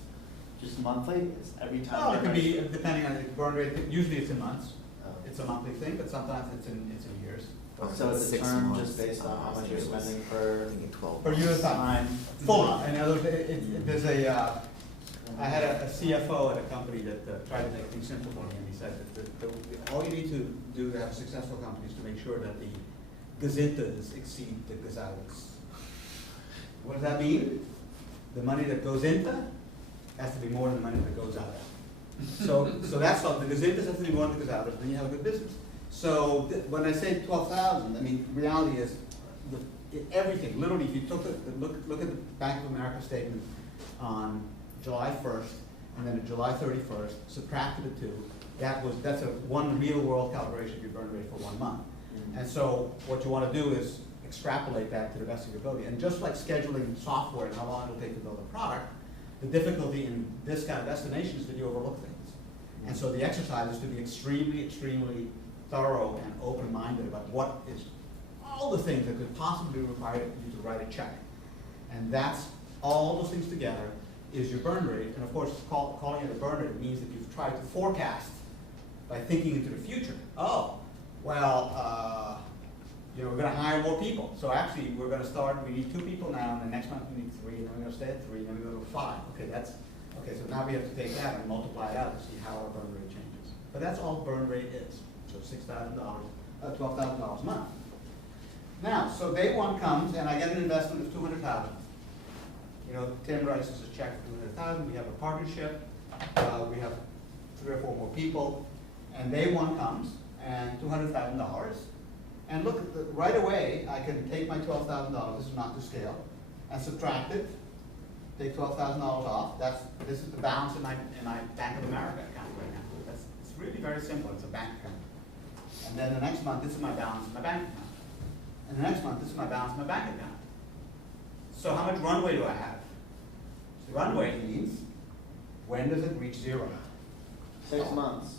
Just monthly? It's every time? Well, it they're can be, pricing? depending on the burn rate, usually it's in months. Oh. It's a monthly thing, but sometimes it's in years. So it's a 6 term months. just based on how much you're I was spending per thinking 12. Per unit of time. Full. In other words, there's I had a CFO at a company that tried to make things simple for me, and he said that all you need to do to have a successful company is to make sure that the gazintas exceed the gazalas. What does that mean? The money that goes into has to be more than the money that goes out. So that's all. The gazintas have to be more than the gazalas, then you have a good business. So when I say 12,000, I mean, reality is everything, literally, if you look at the Bank of America statement on July 1st and then July 31st, subtracted the two, that's a one real world calibration of your burn rate for 1 month. And so what you want to do is extrapolate that to the best of your ability. And just like scheduling software and how long it'll take to build a product, the difficulty in this kind of estimation is that you overlook things. And so the exercise is to be extremely, extremely thorough and open-minded about what is all the things that could possibly require you to write a check. And that's all those things together is your burn rate. And of course, calling it a burn rate means that you've tried to forecast by thinking into the future. Oh, well, we're going to hire more people. So actually, we're going to start, we need 2 people now, and the next month we need 3, and then we're going to stay at 3, and then we go to 5. Okay, so now we have to take that and multiply it out to see how our burn rate changes. But that's all burn rate is. So $6,000, $12,000 a month. Now, so day one comes, and I get an investment of $200,000. Tim writes us a check for $200,000. We have a partnership. We have 3 or 4 more people, and day one comes, and $200,000. And look, right away, I can take my $12,000. This is not to scale, and subtract it. Take $12,000 off. This is the balance in my Bank of America account right now. It's really very simple. It's a bank account. And then the next month, this is my balance in my bank account. And the next month, this is my balance in my bank account. So how much runway do I have? So runway means, when does it reach 0? 6 months.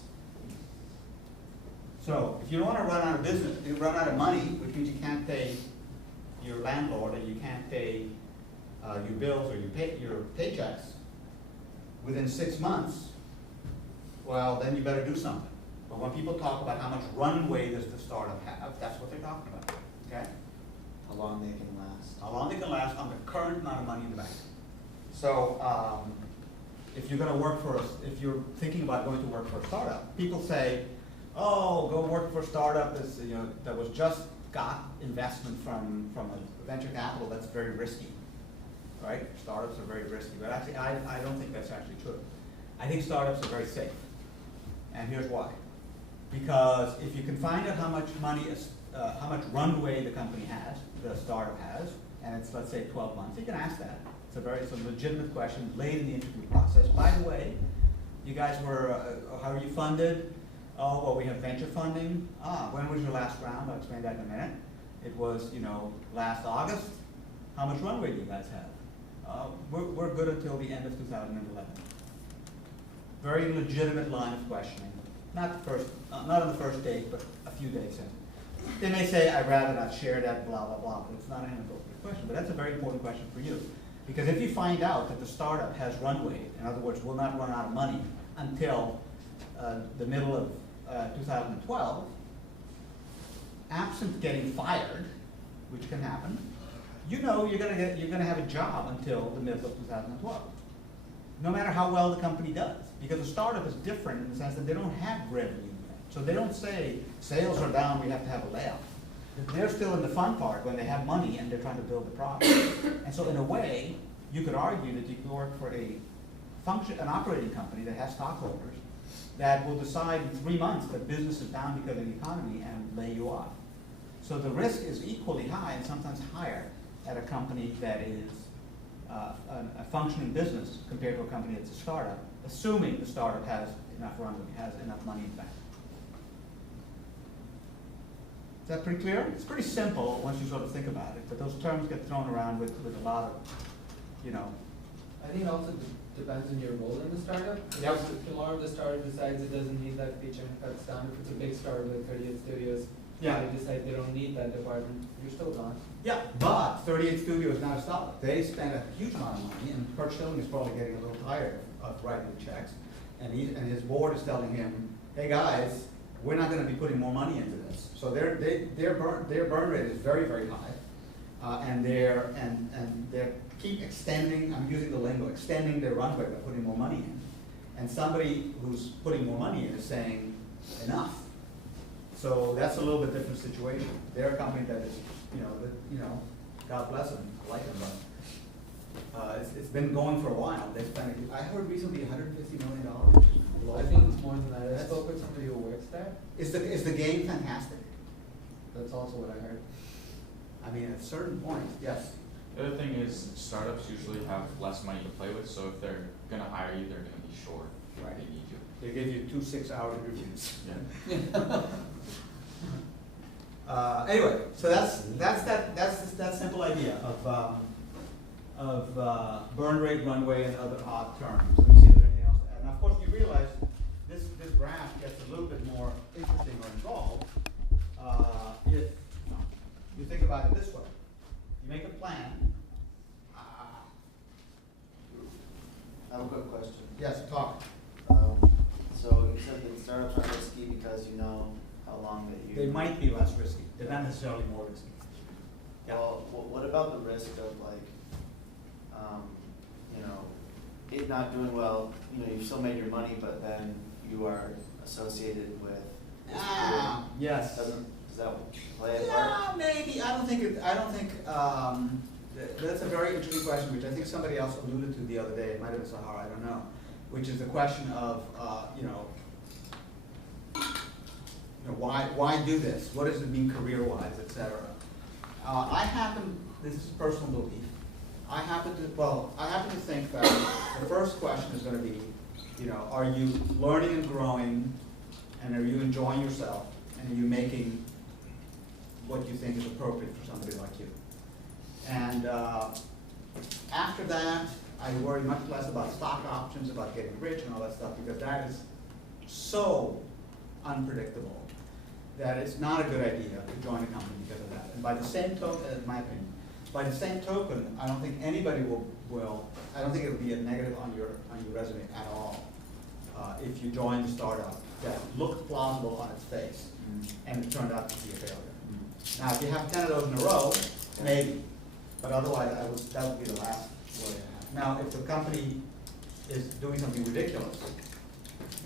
So if you don't want to run out of business, you run out of money, which means you can't pay your landlord and you can't pay your bills or your paychecks within 6 months, well, then you better do something. But when people talk about how much runway does the startup have, that's what they're talking about, okay? How long they can last. How long they can last on the current amount of money in the bank. So if you're going to work for if you're thinking about going to work for a startup, people say, oh, go work for a startup that was just got investment from a venture capital. That's very risky, right? Startups are very risky, but actually, I don't think that's actually true. I think startups are very safe, and here's why. Because if you can find out how much money, how much runway the company has, the startup has, and it's, let's say, 12 months, you can ask that. It's a legitimate question late in the interview process. By the way, you guys were, how are you funded? Oh, well, we have venture funding. When was your last round? I'll explain that in a minute. It was, last August. How much runway do you guys have? We're good until the end of 2011. very legitimate line of questioning. Not not on the first date, but a few days in. They may say, I'd rather not share that, blah, blah, blah, but it's not an inappropriate question. But that's a very important question for you. Because if you find out that the startup has runway, in other words, will not run out of money until the middle of 2012, absent getting fired, which can happen, you know you're gonna have a job until the middle of 2012. No matter how well the company does, because a startup is different in the sense that they don't have revenue yet. So they don't say, sales are down, we have to have a layoff. They're still in the fun part when they have money and they're trying to build the product. And so in a way, you could argue that you could work for an operating company that has stockholders that will decide in 3 months that business is down because of the economy and lay you off. So the risk is equally high and sometimes higher at a company that is a functioning business compared to a company that's a startup, assuming the startup has enough runway, has enough money in the bank. Is that pretty clear? It's pretty simple once you sort of think about it, but those terms get thrown around with a lot of, you know. I think it also depends on your role in the startup. Yep. If tomorrow the startup decides it doesn't need that feature and cuts down, if it's a big startup like 38 Studios, Yeah. they decide they don't need that department, you're still gone. Yeah, but 38 Studios is not a startup. They spend a huge amount of money, and Kurt Schilling is probably getting a little tired of writing the checks. And his board is telling him, hey guys, we're not gonna be putting more money into this. So their burn rate is very, very high. And they're keep extending, I'm using the lingo, extending their runway by putting more money in. And somebody who's putting more money in is saying, enough. So that's a little bit different situation. They're a company that is, God bless them, I like them, but it's been going for a while. They spent, I heard recently $150 million. I think it's more than that. I spoke with somebody who works there. Is the game fantastic? That's also what I heard. I mean, at a certain point, yes. The other thing is, startups usually have less money to play with, so if they're gonna hire you, they're gonna be short. Right. They need you. They give you 2 6-hour interviews. Yeah. Anyway, so that's that simple idea of burn rate, runway, and other odd terms. Let me see if there's anything else to add. Now, of course, you realize this graph gets a little bit more interesting or involved if you think about it this way. You make a plan. I have a quick question. Yes, talk. So you said that startups are risky because you know how long that you. They might be less risky. They're not necessarily more risky. Yeah. Well, what about the risk of like, it not doing well, you've still made your money, but then you are associated with this group. Yes. Does that play a part? Yeah, maybe. I don't think, that's a very interesting question, which I think somebody else alluded to the other day. It might have been Sahara, I don't know. Which is the question of, why do this? What does it mean career-wise, et cetera? This is personal belief. I happen to think that the first question is going to be, are you learning and growing, and are you enjoying yourself, and are you making what you think is appropriate for somebody like you? And after that, I worry much less about stock options, about getting rich and all that stuff, because that is so unpredictable that it's not a good idea to join a company because of that. And by the same token, in my opinion, by the same token, I don't think anybody I don't think it'll be a negative on your resume at all if you join the startup that looked plausible on its face and it turned out to be a failure. Now, if you have 10 of those in a row, maybe, but otherwise, that would be the last word I have. Now, if the company is doing something ridiculous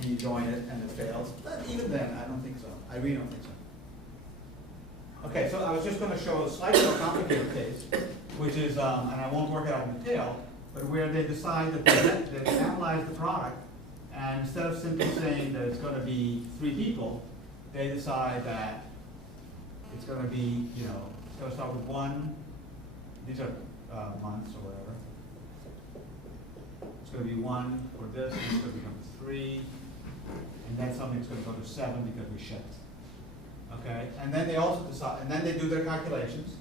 and you join it and it fails, but even then, I don't think so. I really don't think so. Okay, so I was just going to show a slightly more complicated case, which is, and I won't work it out in detail, but where they decide that they analyze the product, and instead of simply saying that it's going to be 3 people, they decide that it's going to be, it's going to start with 1. These are months or whatever. It's going to be 1 for this, and it's going to become 3, and then something's going to go to 7 because we shipped. Okay, and then they also decide, and then they do their calculations,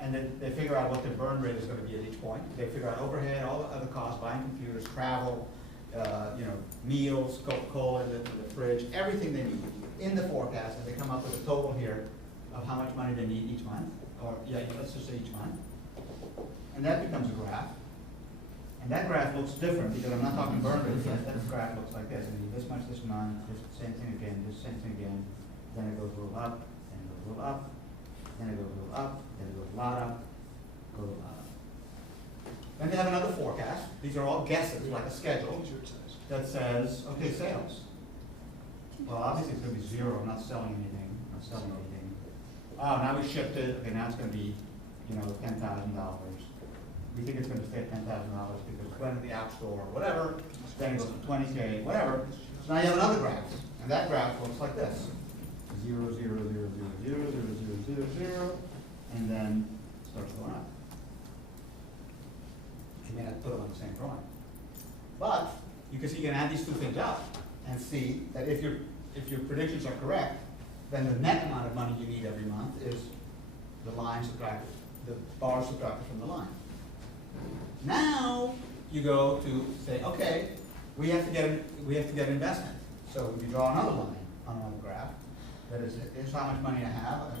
and then they figure out what their burn rate is going to be at each point. They figure out overhead, all the other costs, buying computers, travel, meals, Coca-Cola in the fridge, everything they need in the forecast, and they come up with a total here of how much money they need each month, or, let's just say each month. And that becomes a graph. And that graph looks different, because I'm not talking burn rates yet. That graph looks like this. I mean, this much this month, this same thing again, this same thing again. Then it goes a little up, then it goes a little up, then it goes a little up, then it goes a lot up, go a lot up. Then they have another forecast. These are all guesses, like a schedule, that says, okay, sales. Well, obviously it's going to be zero. I'm not selling anything. I'm not selling anything. Oh, now we shipped it. Okay, now it's going to be, $10,000. We think it's going to stay at $10,000 because it went to the App Store or whatever. Then it goes to 20K, whatever. So now you have another graph, and that graph looks like this: 0, 0, 0, 0, 0, 0, 0, 0, 0, and then it starts going up. You may have to put them on the same drawing, but you can see you can add these two things up and see that if your predictions are correct, then the net amount of money you need every month is the line subtracted, the bar subtracted from the line. Now you go to say, okay, we have to get investment. So you draw another line on another graph. That is, here's how much money I have,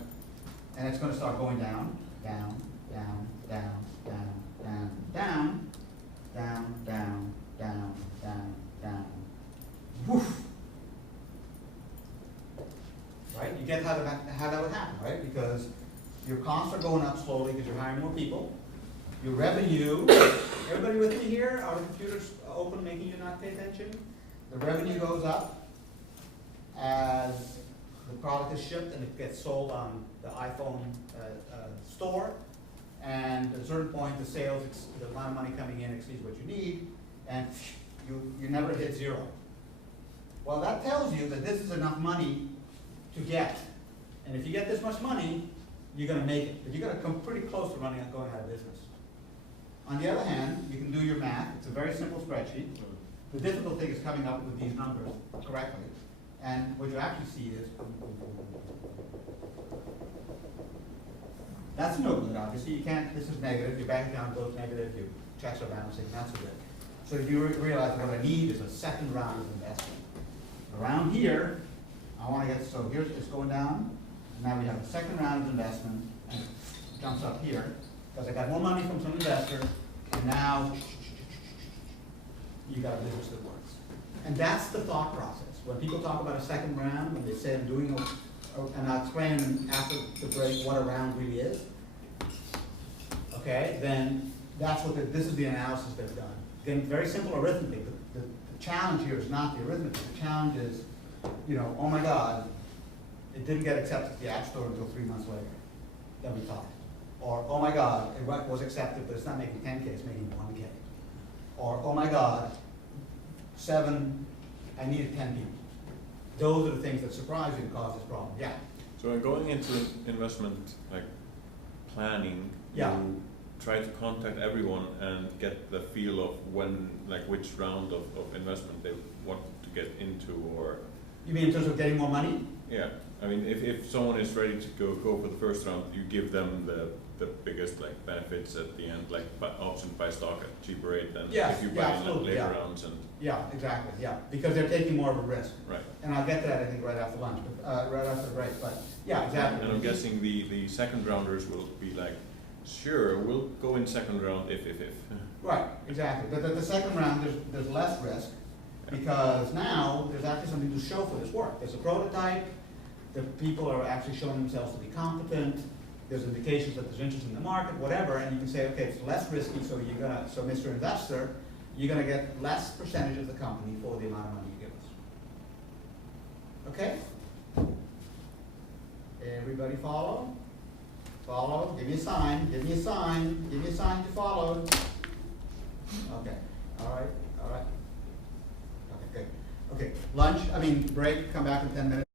and it's going to start going down, down, down, down, down, down, down, down, down, down, down, down. Woof. Right? You get how that would happen, right? Because your costs are going up slowly because you're hiring more people. Your revenue, everybody with me here? Are the computers open, making you not pay attention? The revenue goes up as the product is shipped and it gets sold on the iPhone store. And at a certain point, the sales, the amount of money coming in exceeds what you need, and you never hit zero. Well, that tells you that this is enough money to get. And if you get this much money, you're going to make it. But you're going to come pretty close to going out of business. On the other hand, you can do your math. It's a very simple spreadsheet. The difficult thing is coming up with these numbers correctly. And what you actually see is, that's no good, obviously. You can't, this is negative. Your bank account goes negative. Your checks are bouncing. That's good. So you realize what I need is a second round of investment. Around here, I want to get, so here's, it's going down. Now we have a second round of investment, and it jumps up here, because I got more money from some investor, and now you got a business that works. And that's the thought process. When people talk about a second round, when they say I'm doing and I'll explain after the break what a round really is, okay, then that's what this is the analysis they've done. Again, very simple arithmetic. The challenge here is not the arithmetic. The challenge is, oh my God, it didn't get accepted at the App Store until 3 months later that we thought. Or, oh my God, it was accepted, but it's not making 10K, it's making 1K. Or, oh my God, I needed 10 people. Those are the things that surprise you and cause this problem. Yeah? So in going into investment planning, Yeah. you try to contact everyone and get the feel of which round of investment they want to get into, or... You mean in terms of getting more money? Yeah, I mean, if someone is ready to go for the first round, you give them the biggest benefits at the end, option buy stock at cheaper rate than if you buy in later rounds. And yeah, exactly. Yeah, because they're taking more of a risk. Right. And I'll get to that, I think, right after lunch, right after the break. But yeah, exactly. And I'm guessing the second rounders will be sure, we'll go in second round if. Right, exactly. But the second round, there's less risk, because now there's actually something to show for this work. There's a prototype. The people are actually showing themselves to be competent. There's indications that there's interest in the market, whatever, and you can say, okay, it's less risky, so so Mr. Investor, you're gonna get less percentage of the company for the amount of money you give us. Okay? Everybody follow? Follow? Give me a sign. Give me a sign. Give me a sign you followed. Okay. All right. All right. Okay, good. Okay. Break. Come back in 10 minutes.